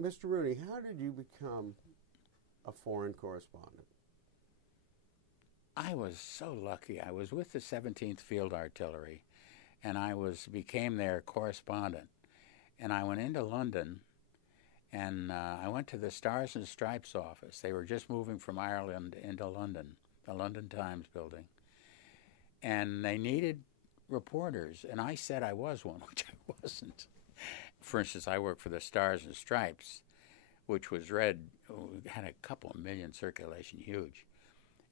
Mr. Rooney, how did you become a foreign correspondent? I was so lucky. I was with the 17th Field Artillery, and became their correspondent. And I went into London, and I went to the Stars and Stripes office. They were just moving from Ireland into London, the London Times building. And they needed reporters, and I said I was one, which I wasn't. For instance, I worked for the Stars and Stripes, which was read, had a couple of million circulation, huge.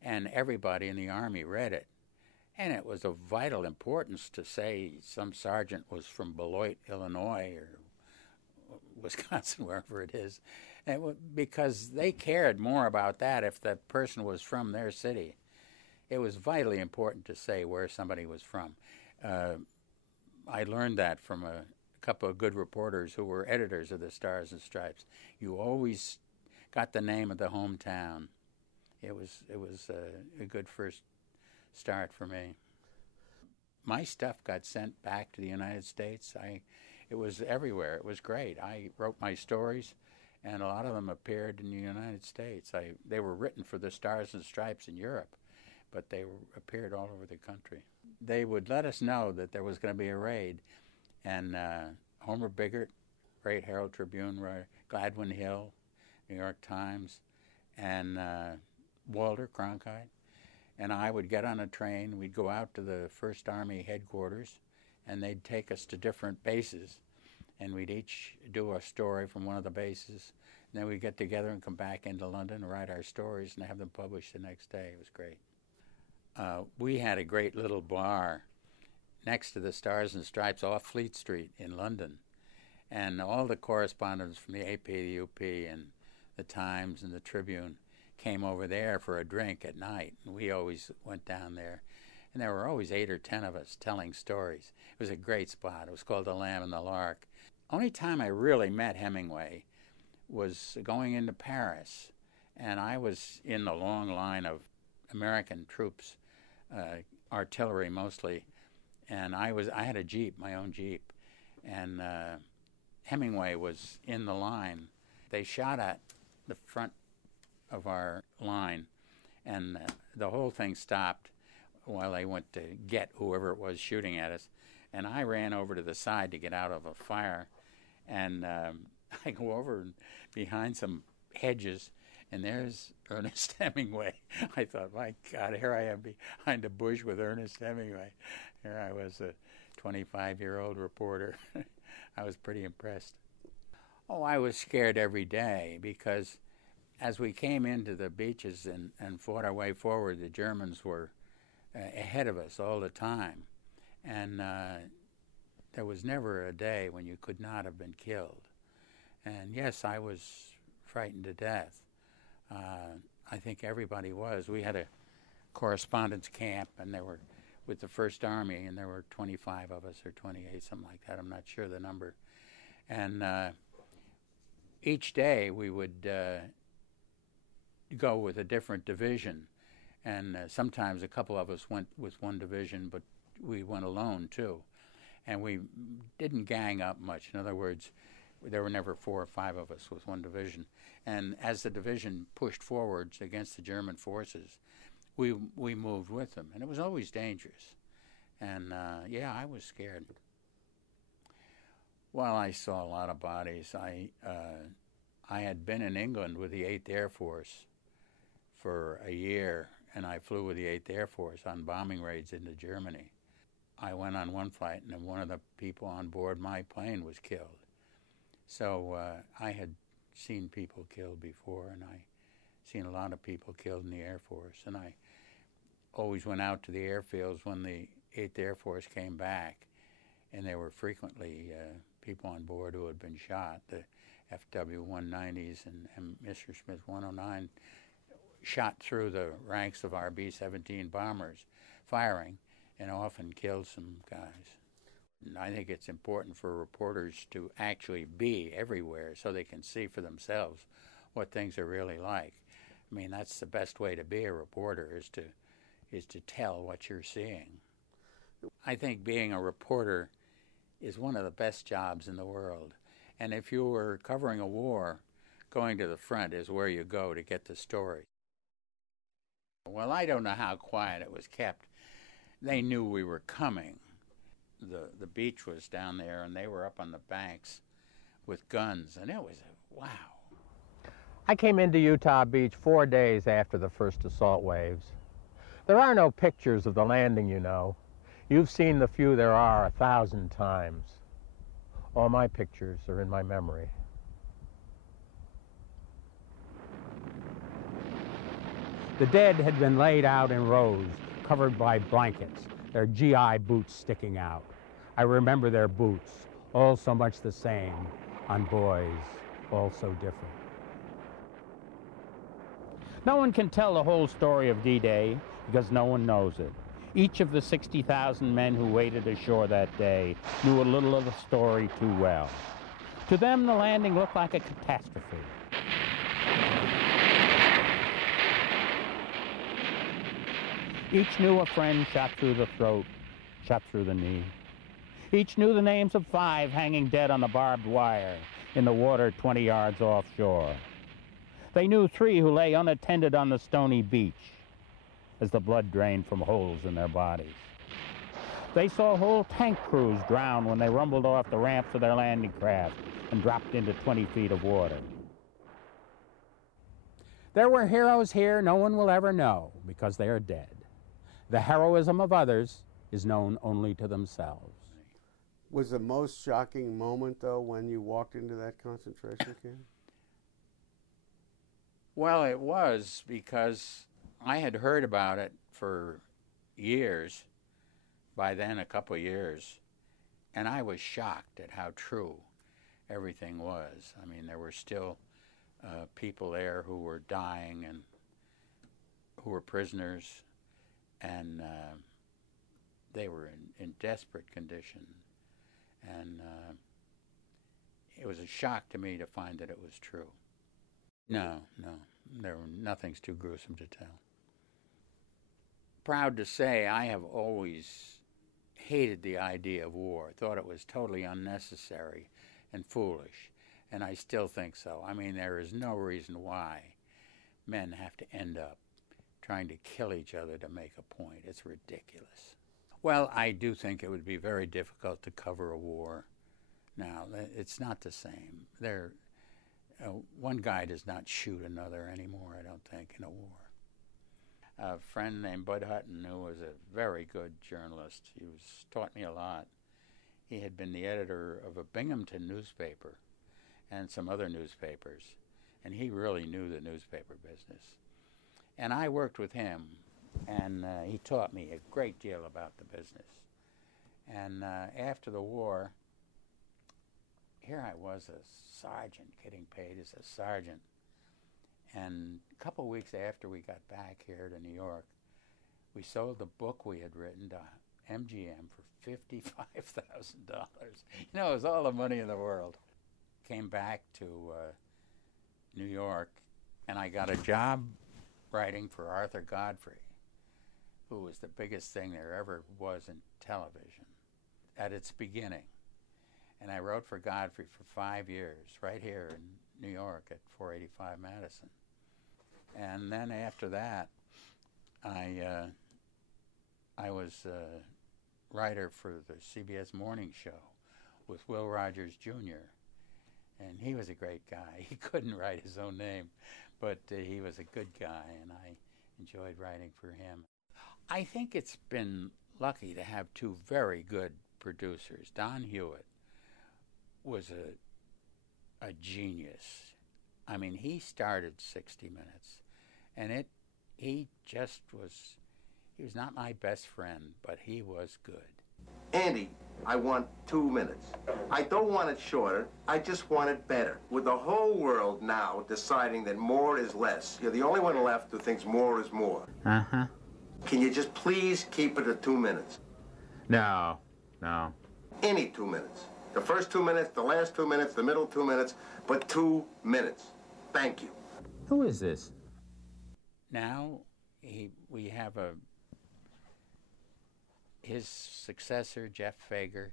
And everybody in the Army read it. And it was of vital importance to say some sergeant was from Beloit, Illinois, or Wisconsin, wherever it is, because they cared more about that if the person was from their city. It was vitally important to say where somebody was from. I learned that from a couple of good reporters who were editors of the Stars and Stripes. You always got the name of the hometown. It was a good first start for me. My stuff got sent back to the United States. It was everywhere. It was great. I wrote my stories, and a lot of them appeared in the United States. They were written for the Stars and Stripes in Europe, but they appeared all over the country. They would let us know that there was going to be a raid, and Homer Biggert, great Herald Tribune writer, Gladwin Hill, New York Times, and Walter Cronkite, and I would get on a train. We'd go out to the First Army headquarters, and they'd take us to different bases, and we'd each do a story from one of the bases. And then we'd get together and come back into London and write our stories and have them published the next day. It was great. We had a great little bar next to the Stars and Stripes off Fleet Street in London, and all the correspondents from the AP, the UP, and the Times and the Tribune came over there for a drink at night, and we always went down there. And there were always 8 or 10 of us telling stories. It was a great spot. It was called The Lamb and the Lark. Only time I really met Hemingway was going into Paris, and I was in the long line of American troops, artillery mostly, and I had a Jeep, my own Jeep, and Hemingway was in the line. They shot at the front of our line, and the whole thing stopped while they went to get whoever it was shooting at us, and I ran over to the side to get out of a fire, and I go over behind some hedges, and there's Ernest Hemingway. I thought, my God, here I am behind a bush with Ernest Hemingway. Here I was, a 25-year-old reporter. I was pretty impressed. Oh, I was scared every day, because as we came into the beaches and fought our way forward, the Germans were ahead of us all the time. And there was never a day when you could not have been killed. And yes, I was frightened to death. I think everybody was. We had a correspondence camp, and there were with the First Army, and there were 25 of us, or 28, something like that. I'm not sure the number. And each day we would go with a different division, and sometimes a couple of us went with one division, but we went alone too. And we didn't gang up much. In other words, there were never 4 or 5 of us with one division. And as the division pushed forwards against the German forces, we moved with them, and it was always dangerous. And yeah, I was scared. Well, I saw a lot of bodies. I had been in England with the 8th Air Force for a year, and I flew with the 8th Air Force on bombing raids into Germany. I went on one flight, and one of the people on board my plane was killed. So I had seen people killed before, and I seen a lot of people killed in the Air Force. And I always went out to the airfields when the 8th Air Force came back, and there were frequently people on board who had been shot. The FW-190s and Mr. Smith 109 shot through the ranks of our B-17 bombers, firing, and often killed some guys. And I think it's important for reporters to actually be everywhere so they can see for themselves what things are really like. I mean, that's the best way to be a reporter, is to tell what you're seeing. I think being a reporter is one of the best jobs in the world. And if you were covering a war, going to the front is where you go to get the story. Well, I don't know how quiet it was kept. They knew we were coming. The beach was down there, and they were up on the banks with guns, and it was, wow. I came into Utah Beach 4 days after the first assault waves. There are no pictures of the landing, you know. You've seen the few there are 1,000 times. All my pictures are in my memory. The dead had been laid out in rows, covered by blankets, their GI boots sticking out. I remember their boots, all so much the same, on boys, all so different. No one can tell the whole story of D-Day because no one knows it. Each of the 60,000 men who waded ashore that day knew a little of the story too well. To them, the landing looked like a catastrophe. Each knew a friend shot through the throat, shot through the knee. Each knew the names of 5 hanging dead on the barbed wire in the water 20 yards offshore. They knew 3 who lay unattended on the stony beach as the blood drained from holes in their bodies. They saw whole tank crews drown when they rumbled off the ramps of their landing craft and dropped into 20 feet of water. There were heroes here no one will ever know because they are dead. The heroism of others is known only to themselves. Was the most shocking moment, though, when you walked into that concentration camp? Well, it was, because I had heard about it for years, by then a couple of years, and I was shocked at how true everything was. I mean, there were still people there who were dying and who were prisoners, and they were in desperate condition. And it was a shock to me to find that it was true. No, nothing's too gruesome to tell. Proud to say I have always hated the idea of war, thought it was totally unnecessary and foolish, and I still think so. I mean, there is no reason why men have to end up trying to kill each other to make a point. It's ridiculous. Well, I do think it would be very difficult to cover a war now. It's not the same. One guy does not shoot another anymore, I don't think, in a war. A friend named Bud Hutton, who was a very good journalist, taught me a lot. He had been the editor of a Binghamton newspaper and some other newspapers, and he really knew the newspaper business. And I worked with him, and he taught me a great deal about the business. And after the war, here I was, a sergeant, getting paid as a sergeant. And a couple of weeks after we got back here to New York, we sold the book we had written to MGM for $55,000. You know, it was all the money in the world. Came back to New York, and I got a job writing for Arthur Godfrey, who was the biggest thing there ever was in television at its beginning. And I wrote for Godfrey for 5 years, right here in New York at 485 Madison. And then after that, I was a writer for the CBS morning show with Will Rogers Jr., and he was a great guy. He couldn't write his own name, but he was a good guy, and I enjoyed writing for him. I think it's been lucky to have 2 very good producers. Don Hewitt was a genius. I mean, he started 60 Minutes, and he was not my best friend, but he was good. Andy, I want 2 minutes. I don't want it shorter, I just want it better. With the whole world now deciding that more is less, you're the only one left who thinks more is more. Uh-huh. Can you just please keep it at 2 minutes? No. Any 2 minutes. The first 2 minutes, the last 2 minutes, the middle 2 minutes, but 2 minutes. Thank you. Who is this? Now we have his successor, Jeff Fager,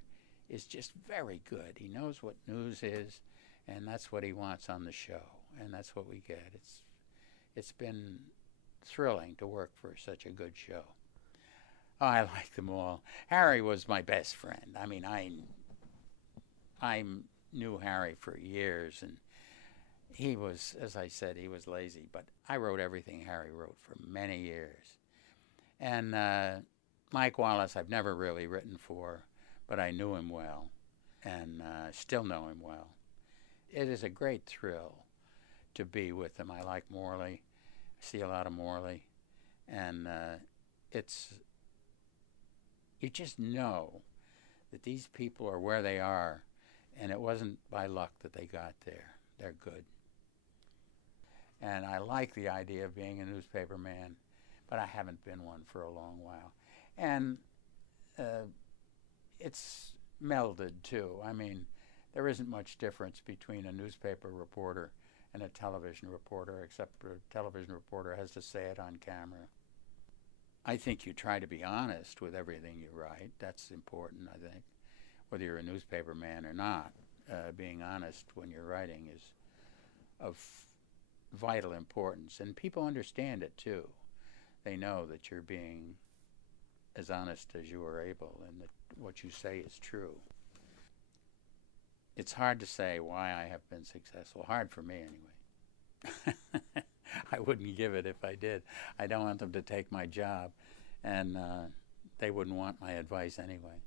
is just very good. He knows what news is, And that's what he wants on the show, and that's what we get. It's been thrilling to work for such a good show. Oh, I like them all. Harry was my best friend. I mean, I knew Harry for years, and he was, as I said, he was lazy, but I wrote everything Harry wrote for many years. And Mike Wallace I've never really written for, but I knew him well, and still know him well. It is a great thrill to be with him. I like Morley. I see a lot of Morley. And you just know that these people are where they are, and it wasn't by luck that they got there. They're good. And I like the idea of being a newspaper man, but I haven't been one for a long while. And it's melded, too. I mean, there isn't much difference between a newspaper reporter and a television reporter, except a television reporter has to say it on camera. I think you try to be honest with everything you write. That's important, I think, whether you're a newspaper man or not. Being honest when you're writing is of vital importance, and people understand it, too. They know that you're being as honest as you are able, and that what you say is true. It's hard to say why I have been successful. Hard for me, anyway. I wouldn't give it if I did. I don't want them to take my job, and they wouldn't want my advice anyway.